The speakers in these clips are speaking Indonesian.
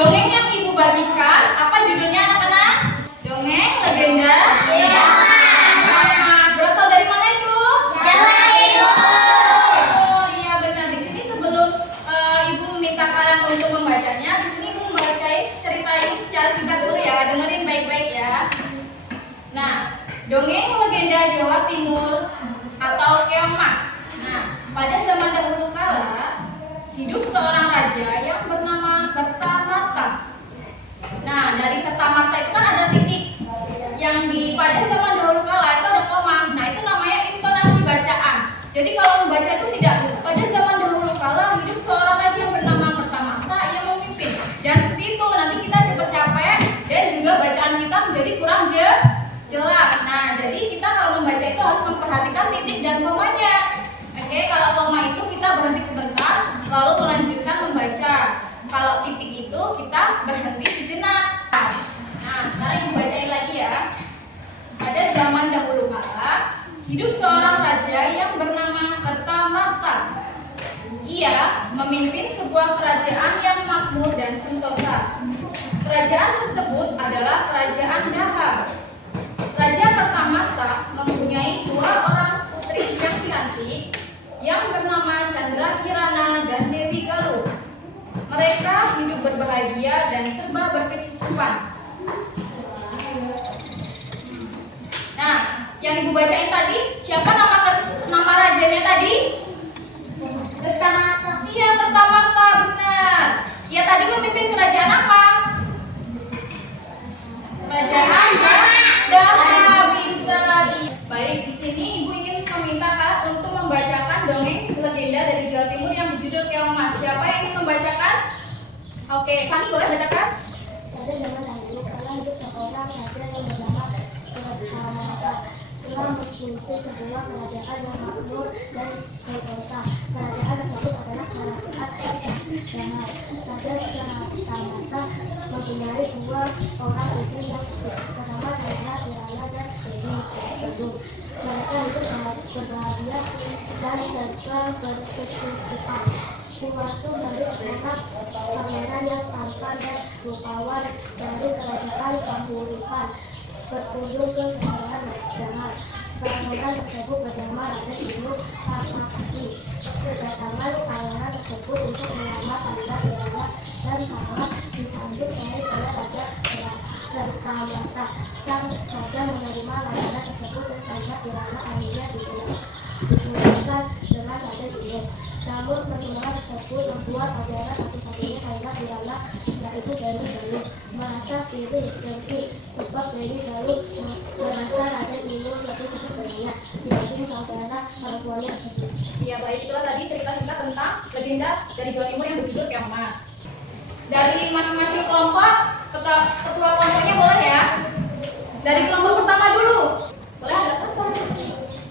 Dongeng yang ibu bagikan, apa judulnya anak-anak? Dongeng legenda. Iya. Berasal dari mana itu? Jawa Timur. Oh iya benar. Di sini sebelum ibu meminta kalian untuk membacanya, di sini ibu membacain cerita ini secara singkat dulu ya. Dengerin baik-baik ya. Nah, dongeng legenda Jawa Timur atau Keong Mas. Nah, pada zaman dahulu kala hidup seorang raja yang bernama Kertamata. Nah, dari Kertamata itu kan ada titik yang pada zaman dahulu kala itu ada koma. Nah, itu namanya intonasi bacaan. Jadi kalau membaca itu tidak. Pada zaman dahulu kala hidup seorang raja yang bernama Kertamata yang memimpin. Dan seperti itu nanti kita cepet capek dan juga bacaan kita menjadi kurang jelas. Nah, jadi kita kalau membaca itu harus memperhatikan titik dan komanya. Oke, kalau koma itu kita berhenti sebentar, lalu melanjutkan membaca. Kalau titik itu kita berhenti sejenak. Nah, sekarang ibu bacain lagi ya. Pada zaman dahulu kala, hidup seorang raja yang bernama Kertamarta. Ia memimpin sebuah kerajaan yang makmur dan sentosa. Kerajaan tersebut adalah Kerajaan Daha. Raja Kertamarta mempunyai 2 orang putri yang cantik yang bernama Chandra Kirana dan Dewi Galuh. Mereka hidup berbahagia dan serba berkecukupan. Nah, yang ibu bacain tadi, siapa nama rajanya tadi? Kertamata. Iya, Kertamarta, benar. Ia tadi memimpin kerajaan apa? Kerajaan Daha, pintar. Baik, di sini ibu ingin meminta kalian untuk membacakan dongeng legenda dari Jawa Timur yang berjudul Keong Mas. Siapa yang ingin membacakan? Oke, Fani boleh bacakan? Pada zaman dahulu kala hidup seorang raja yang bernama Kertamata. Ia memimpin sebuah kerajaan yang makmur dan sentosa. Kerajaan tersebut adalah Kerajaan Daha. Raja Kertamata mempunyai 2 orang putri yang bernama Chandra Kirana dan Dewi Galuh. Mereka hidup berbahagia dan serba berkecukupan. Suatu hari seorang pangeran yang tampan dan rupawan dari kerajaan Kahuripan berkunjung ke kerajaan Daha. Pangeran tersebut bernama Raja Ibnu Fatmawati. Kedatangan pangeran tersebut untuk melamar Chandra Kirana dan sangat disambut baik oleh Raja Kertamata. Sang raja menerima layanan tersebut dan Chandra Kirana akhirnya dinikahkan dengan Raja Ibnu. Namun pertunangan tersebut membuat saudara satu-satunya Chandra Kirana, yaitu Dewi Galuh, merasa iri dengki sebab Dewi Galuh merasa Raja Ibnu lebih berguna dibanding saudara orang tuanya tersebut. Ya baik, itulah tadi cerita singkat tentang legenda dari Jawa Timur yang berjudul Keong Mas. Dari masing-masing kelompok, ketua kelompoknya boleh ya. Dari kelompok pertama dulu. Boleh agak keras boleh.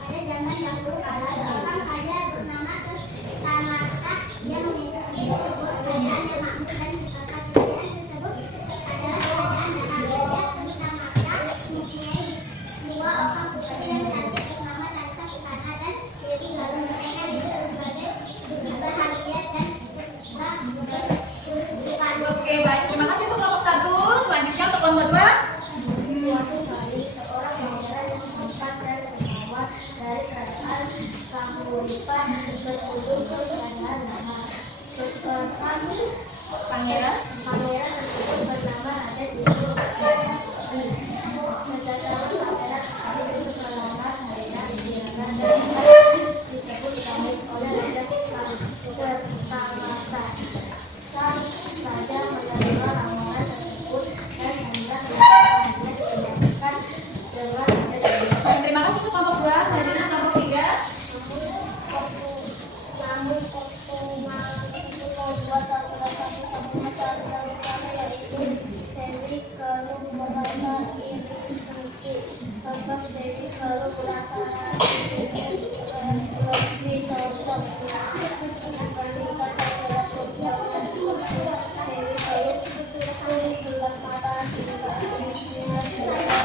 Pada zaman dahulu kala seorang raja bernama Kertamata. Dia memimpin sebuah kerajaan yang makmur dan sentosa. Kerajaan tersebut adalah Kerajaan Daha. Raja Kertamata mempunyai 2 orang putri yang cantik bernama Chandra Kirana dan Dewi Galuh. Mereka hidup berbahagia dan serba berkecukupan. Oke baik, terima kasih untuk kelompok 1. Selanjutnya untuk kelompok 2. Suatu hari seorang pangeran yang tampan dan rupawan dari kerajaan Kahuripan berkunjung ke kerajaan Daha. Pangeran tersebut bernama Raja Ibnu Fatmawati. Kedatangan pangeran tersebut untuk melamar Chandra Kirana dan disebut baik oleh Raja Kertamata. Sang raja menerima lamaran tersebut dan Chandra Kirana akhirnya dinikahkan dengan Raja Ibnu. Terima kasih untuk kelompok 2. Selanjutnya kelompok 3. Namun itu membuat saudara satu-satunya Chandra Kirana, yaitu Dewi Galuh, merasa iri dengki sebab Dewi Galuh merasa lebih cocok dibandingkan saudara satunya tersebut. Dewi Galuh gelap mata hingga akhirnya Chandra Kirana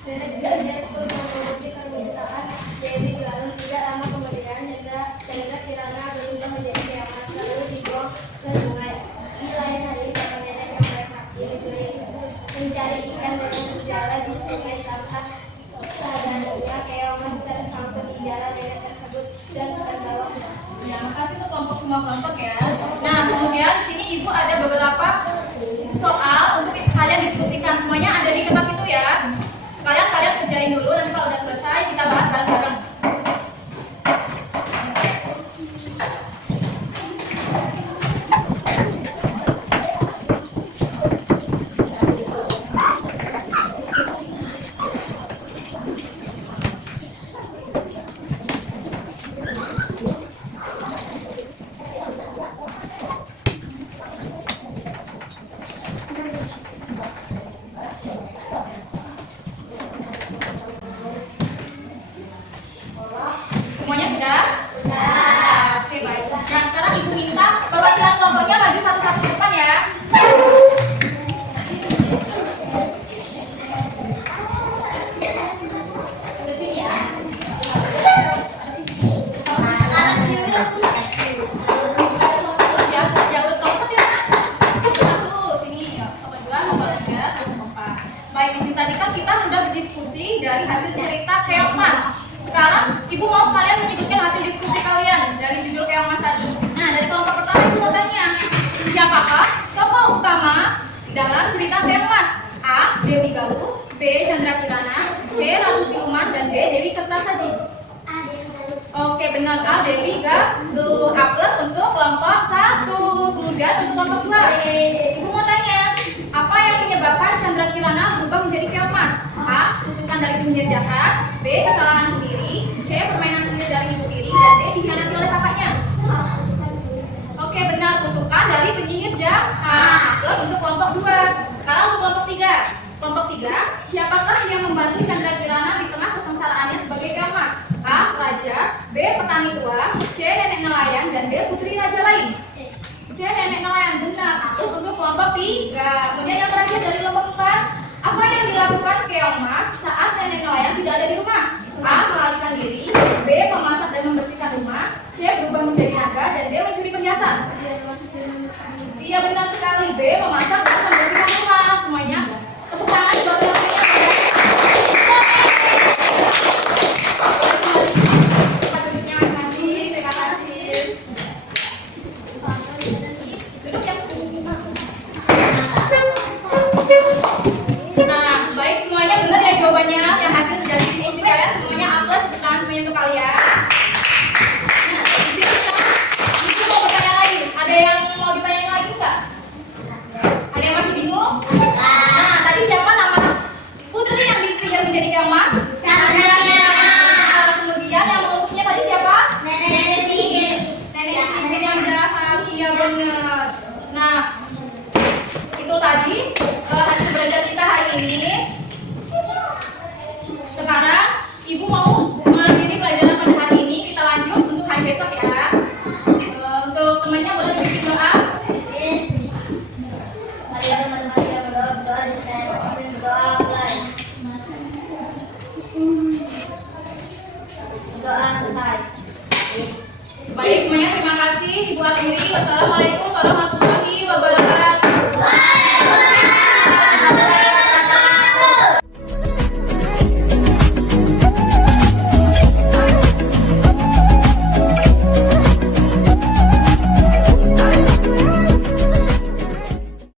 Nenek pun mengurusi permintaan Dewi. Lalu tidak lama kemudian Chandra Kirana berubah menjadi kiamat lalu dibuang ke sungai. Di lain hari seorang nenek yang baik hati mencari ikan dengan segala di sungai tanpa sadarnya keongan tersangkut di jalan nenek tersebut dan terbawanya. Ya, makasih untuk kelompok semua kelompok ya. Nah, kemudian di sini Ibu ada beberapa soal untuk kalian diskusikan. Semuanya ada di kertas itu ya. Sekalian kalian kerjain dulu, nanti kalau udah selesai kita bahas bareng-bareng. Semuanya sudah? Sudah. Oke, baik. Nah, sekarang Ibu minta perwakilan kelompoknya maju satu-satu ke depan ya. Ke sini ya. Ya, ya, kelompok satu ya. Satu, sini. Kelompok dua, kelompok tiga, kelompok empat. Baik, di sini tadi kan kita sudah berdiskusi dari hasil cerita Keong Mas. Sekarang Ibu mau kalian menyebutkan hasil diskusi kalian dari judul Keong Mas tadi. Nah, dari kelompok pertama Ibu mau tanya, siapakah tokoh utama dalam cerita Keong Mas? A. Dewi Galuh, B. Chandra Kirana, C. Ratu Siluman, dan D. Dewi Kertasaji. Oke, benar. A. Dewi Galuh. A+ untuk kelompok 1. Kemudian untuk kelompok 2 Ibu mau tanya, apa yang menyebabkan Chandra Kirana berubah menjadi Keong Mas? A. Kutukan dari penyihir jahat, B. Kesalahan sendiri, C. Permainan sendiri dari ibu tiri, dan D. Dikhianati oleh kakaknya. Oke, benar. Kutukan dari penyihir jahat. Plus untuk kelompok 2. Sekarang untuk kelompok 3. Kelompok 3, siapakah yang membantu Chandra Kirana di tengah kesengsaraannya sebagai Keong Mas? A. Raja, B. Petani tua, C. Nenek nelayan, dan D. Putri raja lain. C. Nenek nelayan, benar. Terus untuk kelompok 3. Kemudian yang terakhir dari kelompok 4, apa yang dilakukan Keong Mas saat nenek nelayan tidak ada di rumah? A. Melarikan diri, B. Memasak dan membersihkan rumah, C. Berubah menjadi naga, dan D. Mencuri perhiasan. Iya, benar sekali. B. Memasak dan membersihkan rumah. Semuanya tepuk tangan buat kelompoknya. Tempat duduknya masing-masing. Terima kasih. Duduk ya. Nah, baik, semuanya benar ya jawabannya. Yang hasil dari diskusi kalian semuanya A+, tepuk tangan semuanya untuk kalian. Nah, di sini kita mau bertanya lagi. Ada yang mau ditanya lagi nggak? Ada yang masih bingung? Nah, tadi siapa nama putri yang disihir menjadi Keong Mas? Chandra Kirana. Kemudian yang mengutuknya tadi siapa? Nenek sihir. Nenek sihir yang jahat. Iya, benar. Nah, itu tadi